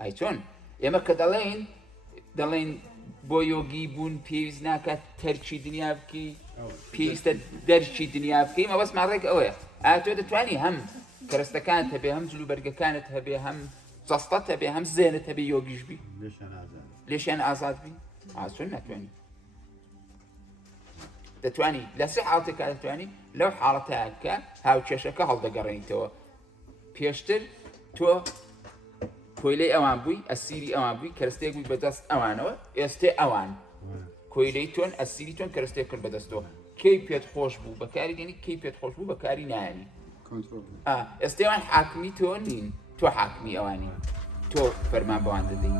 ئای چۆن ئێمە کە دەڵێن بۆ یۆگی بوون پێویست ناکات تەرکی دنیا بکەی پێویستە دەرکی دنیا بکەی مەبەستمان ڕێک ئەوەیە ئایا تۆ دەتوانی هەم کەرەستەکانت هەبێ هەم جلوبەرگەکانت هەبێ هەم جەستەت هەبێ هەم زێنت هەبێ یۆگیش بی لێشیان ئازاد بی چۆن ناتوانی دەتوانی لە سێ حاڵەتێکا دەتوانی لەو حاڵەتەیە کە هاوکێشەکە هەڵدەگەڕێنیتەوە پێشتر تۆ کۆیلەی ئەوان بووی ئەسیری ئەوان بووی کەرەستەیەک بووی بەدەست ئەوانەوە ئێستێ ئەوان کۆیلەی تۆن ئەسیری تۆن کەرەستەیەک کرد بەدەستەوە کەی پێت خۆش بوو بەکاری دێنی کەی پێت خۆش بوو بەکاری نایانی ئێستێوان حاکمی تۆ نین تۆ حاکمی ئەوانی تۆ فەرمان بەوان دەدەی